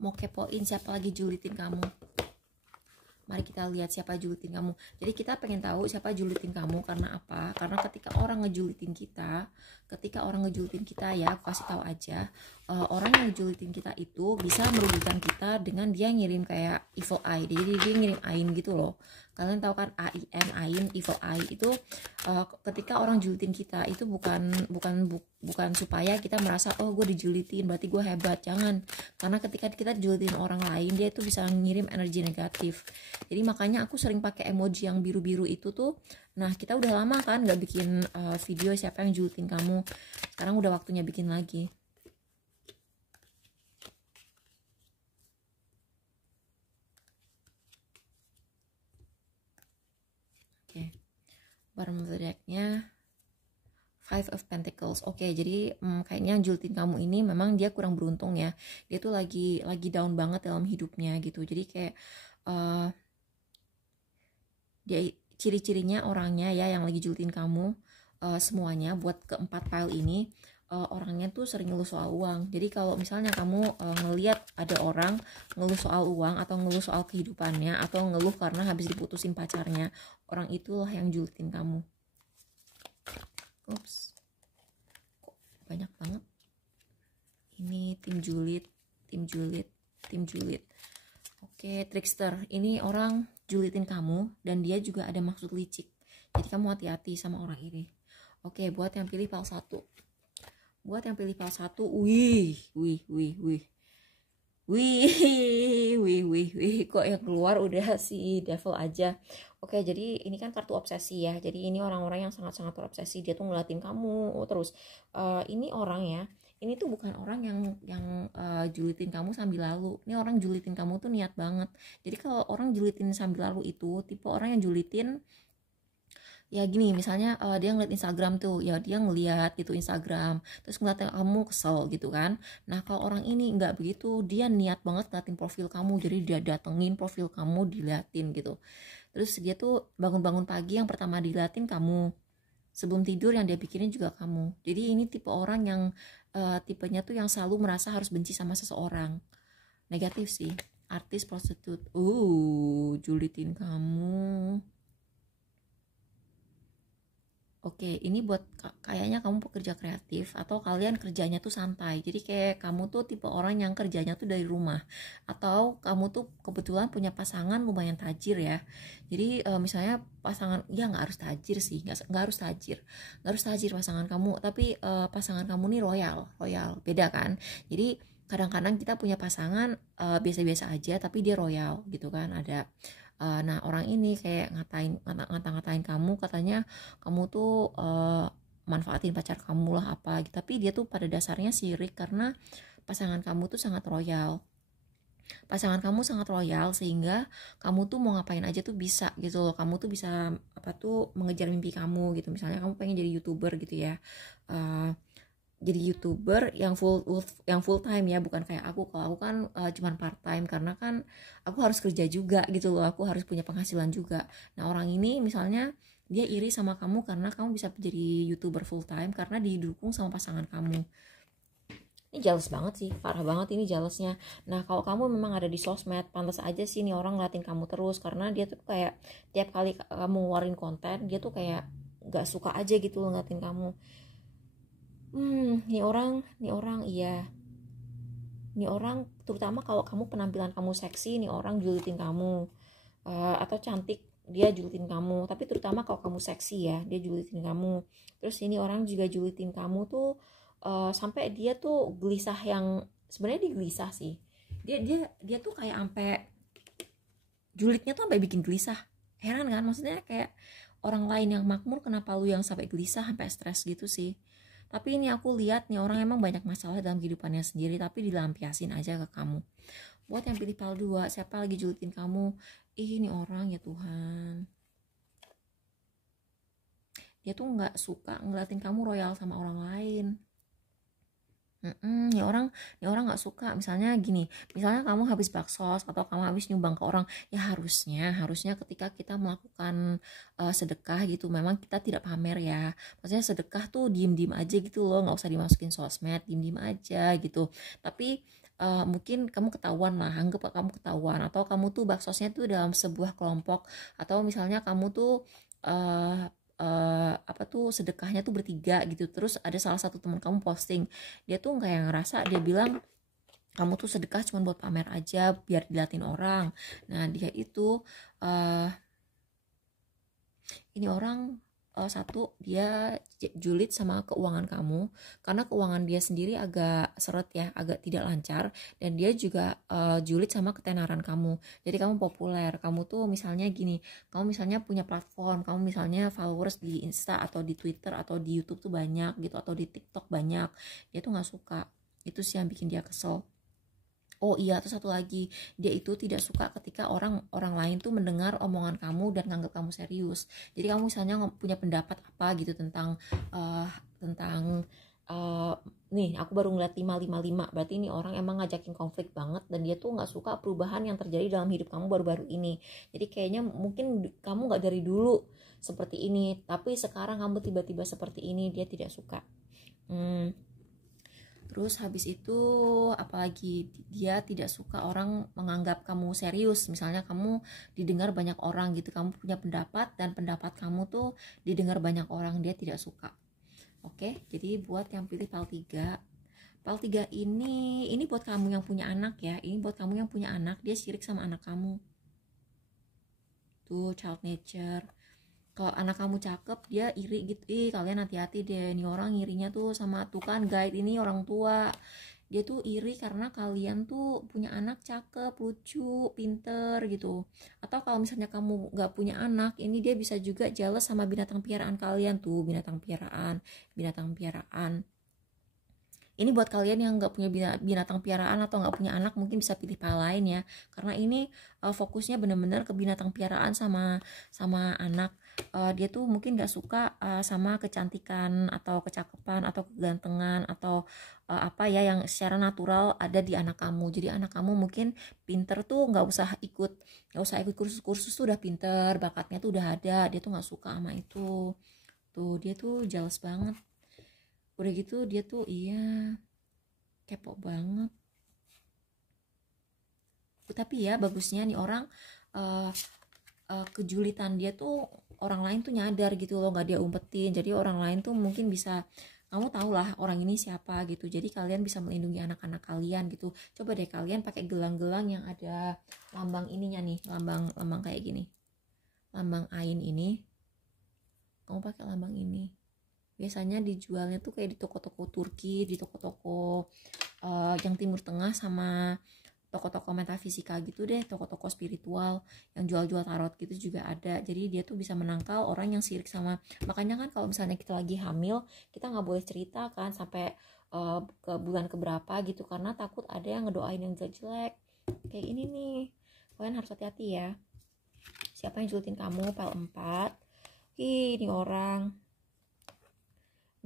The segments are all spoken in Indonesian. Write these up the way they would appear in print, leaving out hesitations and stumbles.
mau kepoin siapa lagi julitin kamu. Mari kita lihat siapa julitin kamu. Jadi kita pengen tahu siapa julitin kamu karena apa? Karena ketika orang ngejulitin kita ya, aku kasih tahu aja, orang yang ngejulitin kita itu bisa merugikan kita dengan dia ngirim kayak evil eye. Jadi dia ngirim ain gitu loh. Kalian tahu kan AIN, ain, evil eye itu ketika orang julitin kita itu bukan supaya kita merasa oh gue dijulitin berarti gue hebat. Jangan. Karena ketika kita julitin orang lain, dia itu bisa ngirim energi negatif. Jadi makanya aku sering pakai emoji yang biru-biru itu tuh. Nah, kita udah lama kan nggak bikin video siapa yang julitin kamu. Sekarang udah waktunya bikin lagi. Oke. Bottom of the deck-nya Five of Pentacles. Oke, jadi kayaknya yang julitin kamu ini memang dia kurang beruntung ya. Dia tuh lagi down banget dalam hidupnya gitu. Jadi kayak dia ciri-cirinya orangnya ya yang lagi julitin kamu semuanya buat keempat pile ini orangnya tuh sering ngeluh soal uang. Jadi kalau misalnya kamu ngelihat ada orang ngeluh soal uang atau ngeluh soal kehidupannya atau ngeluh karena habis diputusin pacarnya, orang itulah yang julitin kamu. Ups, kok banyak banget ini. Tim julid. Oke, trickster. Ini orang julitin kamu dan dia juga ada maksud licik. Jadi kamu hati-hati sama orang ini. Oke, buat yang pilih pal 1. Wih, kok yang keluar udah si devil aja. Oke, jadi ini kan kartu obsesi ya. Jadi ini orang-orang yang sangat-sangat terobsesi. Dia tuh ngeliatin kamu terus. Ini orang ya. Ini tuh bukan orang yang julitin kamu sambil lalu. Ini orang julitin kamu tuh niat banget. Jadi kalau orang julitin sambil lalu itu tipe orang yang julitin ya gini, misalnya dia ngeliat Instagram tuh, ya dia ngeliat gitu Instagram, terus ngeliat kamu kesel gitu kan. Nah kalau orang ini nggak begitu, dia niat banget ngeliatin profil kamu, jadi dia datengin profil kamu, diliatin gitu. Terus dia tuh bangun-bangun pagi yang pertama diliatin kamu, sebelum tidur yang dia pikirin juga kamu. Jadi ini tipe orang yang tipenya tuh yang selalu merasa harus benci sama seseorang. Negatif sih. Artis, prostitut, julitin kamu. Oke, ini buat kayaknya kamu pekerja kreatif atau kalian kerjanya tuh santai. Jadi kayak kamu tuh tipe orang yang kerjanya tuh dari rumah. Atau kamu tuh kebetulan punya pasangan lumayan tajir ya. Jadi misalnya pasangan, ya nggak harus tajir sih, nggak harus tajir. Nggak harus tajir pasangan kamu, tapi pasangan kamu nih royal. Beda kan? Jadi kadang-kadang kita punya pasangan biasa-biasa aja tapi dia royal gitu kan, ada. Nah orang ini kayak ngata-ngatain kamu, katanya kamu tuh manfaatin pacar kamu lah apa gitu. Tapi dia tuh pada dasarnya sirik karena pasangan kamu tuh sangat royal. Sehingga kamu tuh mau ngapain aja tuh bisa gitu loh. Kamu tuh bisa mengejar mimpi kamu gitu. Misalnya kamu pengen jadi YouTuber gitu ya. Jadi YouTuber yang full time ya, bukan kayak aku. Kalau aku kan cuman part time karena kan aku harus kerja juga gitu loh, aku harus punya penghasilan juga. Nah orang ini misalnya dia iri sama kamu karena kamu bisa jadi YouTuber full time karena didukung sama pasangan kamu. Ini jealous banget sih, parah banget ini jealousnya. Nah kalau kamu memang ada di sosmed, pantas aja sih nih orang ngeliatin kamu terus, karena dia tuh kayak tiap kali kamu ngeluarin konten dia tuh kayak gak suka aja gitu loh ngeliatin kamu. Nih orang iya. Nih orang terutama kalau kamu penampilan kamu seksi, nih orang julitin kamu. Atau cantik, dia julitin kamu. Tapi terutama kalau kamu seksi ya, dia julitin kamu. Terus ini orang juga julitin kamu tuh sampai dia tuh gelisah, yang sebenarnya dia gelisah sih. Dia tuh kayak sampai julitnya tuh sampai bikin gelisah. Heran kan? Maksudnya kayak orang lain yang makmur, kenapa lu yang sampai gelisah, sampai stres gitu sih. Tapi ini aku lihat nih orang emang banyak masalah dalam kehidupannya sendiri, tapi dilampiasin aja ke kamu. Buat yang pilih pal 2, siapa lagi julitin kamu? Ini orang ya Tuhan, dia tuh nggak suka ngeliatin kamu royal sama orang lain. Nih orang nggak suka. Misalnya gini, misalnya kamu habis baksos atau kamu habis nyumbang ke orang, ya harusnya ketika kita melakukan sedekah gitu, memang kita tidak pamer ya. Maksudnya sedekah tuh diem aja gitu loh, nggak usah dimasukin sosmed, diem aja gitu. Tapi mungkin kamu ketahuan lah, anggap kamu ketahuan, atau kamu tuh baksosnya tuh dalam sebuah kelompok, atau misalnya kamu tuh uh, apa tuh sedekahnya tuh bertiga gitu, terus ada salah satu teman kamu posting, dia tuh kayak ngerasa, dia bilang kamu tuh sedekah cuma buat pamer aja biar diliatin orang. Nah dia itu ini orang satu, dia julid sama keuangan kamu, karena keuangan dia sendiri agak seret ya, agak tidak lancar, dan dia juga julid sama ketenaran kamu. Jadi kamu populer, kamu tuh misalnya gini, kamu misalnya punya platform, kamu misalnya followers di Insta atau di Twitter atau di YouTube tuh banyak gitu, atau di TikTok banyak, dia tuh nggak suka. Itu sih yang bikin dia kesel. Oh iya, terus satu lagi, dia itu tidak suka ketika orang lain tuh mendengar omongan kamu dan nganggap kamu serius. Jadi kamu misalnya punya pendapat apa gitu tentang tentang uh, nih, aku baru ngeliat 555, berarti ini orang emang ngajakin konflik banget, dan dia tuh nggak suka perubahan yang terjadi dalam hidup kamu baru-baru ini. Jadi kayaknya mungkin kamu nggak dari dulu seperti ini, tapi sekarang kamu tiba-tiba seperti ini, dia tidak suka. Terus habis itu apalagi, dia tidak suka orang menganggap kamu serius. Misalnya kamu didengar banyak orang gitu, kamu punya pendapat dan pendapat kamu tuh didengar banyak orang, dia tidak suka. Oke, jadi buat yang pilih PAL 3, PAL 3 ini buat kamu yang punya anak ya. Ini buat kamu yang punya anak, dia sirik sama anak kamu. Tuh, child nature. Kalau anak kamu cakep, dia iri gitu, kalian hati-hati deh, ini orang irinya tuh sama tuh kan guide ini orang tua, dia tuh iri karena kalian tuh punya anak cakep, lucu, pinter gitu. Atau kalau misalnya kamu nggak punya anak, ini dia bisa juga jealous sama binatang piaraan kalian tuh, binatang piaraan. Ini buat kalian yang nggak punya binatang piaraan atau nggak punya anak, mungkin bisa pilih PAL lain ya, karena ini fokusnya bener-bener ke binatang piaraan sama anak. Dia tuh mungkin nggak suka sama kecantikan atau kecakapan atau kegantengan atau apa ya yang secara natural ada di anak kamu. Jadi anak kamu mungkin pinter tuh nggak usah ikut kursus-kursus tuh udah pinter, bakatnya tuh udah ada, dia tuh nggak suka sama itu. Tuh dia tuh jealous banget. Udah gitu dia tuh kepo banget. Tapi ya bagusnya nih orang kejulitan dia tuh orang lain tuh nyadar gitu loh, nggak dia umpetin. Jadi orang lain tuh mungkin bisa, kamu tau lah orang ini siapa gitu, jadi kalian bisa melindungi anak-anak kalian gitu. Coba deh kalian pakai gelang-gelang yang ada lambang ininya nih, lambang kayak gini, lambang ain ini. Kamu pakai lambang ini, biasanya dijualnya tuh kayak di toko-toko Turki, di toko-toko yang Timur Tengah, sama toko-toko metafisika gitu deh, toko-toko spiritual yang jual-jual tarot gitu juga ada. Jadi dia tuh bisa menangkal orang yang sirik sama. Makanya kan kalau misalnya kita lagi hamil, kita nggak boleh cerita kan sampai ke bulan keberapa gitu, karena takut ada yang ngedoain yang jelek-jelek kayak ini nih. Kalian harus hati-hati ya. Siapa yang julitin kamu? PAL 4. Ini orang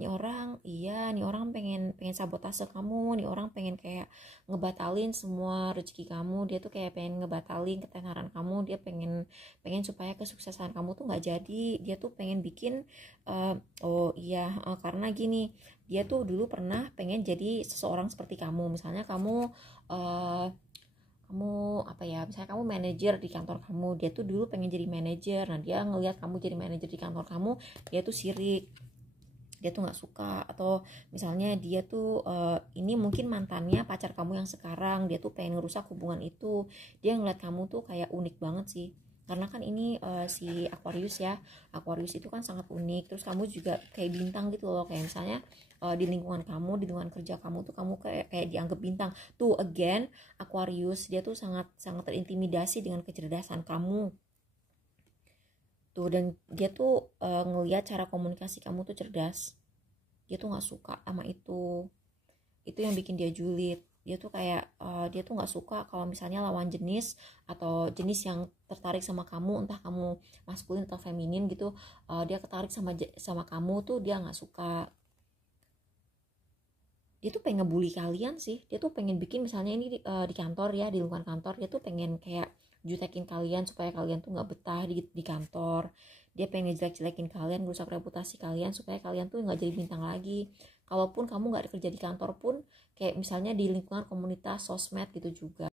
nih orang pengen sabotase kamu, nih orang pengen kayak ngebatalin semua rezeki kamu, dia tuh kayak pengen ngebatalin ketenaran kamu, dia pengen supaya kesuksesan kamu tuh nggak jadi. Dia tuh pengen bikin karena gini, dia tuh dulu pernah pengen jadi seseorang seperti kamu. Misalnya kamu apa ya, misalnya kamu manajer di kantor kamu, dia tuh dulu pengen jadi manajer. Nah dia ngelihat kamu jadi manajer di kantor kamu, dia tuh sirik, dia tuh nggak suka. Atau misalnya dia tuh ini mungkin mantannya pacar kamu yang sekarang, dia tuh pengen ngerusak hubungan itu. Dia ngeliat kamu tuh kayak unik banget sih, karena kan ini si Aquarius ya, Aquarius itu kan sangat unik. Terus kamu juga kayak bintang gitu loh, kayak misalnya di lingkungan kamu, di lingkungan kerja kamu tuh kamu kayak dianggap bintang tuh. Again, Aquarius dia tuh sangat sangat terintimidasi dengan kecerdasan kamu tuh, dan dia tuh ngelihat cara komunikasi kamu tuh cerdas. Dia tuh nggak suka sama itu yang bikin dia julid. Dia tuh kayak dia tuh nggak suka kalau misalnya lawan jenis atau jenis yang tertarik sama kamu, entah kamu maskulin atau feminin gitu, dia tertarik sama kamu tuh dia nggak suka. Dia tuh pengen ngebully kalian sih. Dia tuh pengen bikin, misalnya ini di kantor ya, di lingkungan kantor, dia tuh pengen kayak jutekin kalian supaya kalian tuh nggak betah di kantor. Dia pengen jelek-jelekin kalian, merusak reputasi kalian supaya kalian tuh nggak jadi bintang lagi. kalaupun kamu nggak kerja di kantor pun, kayak misalnya di lingkungan komunitas sosmed gitu juga.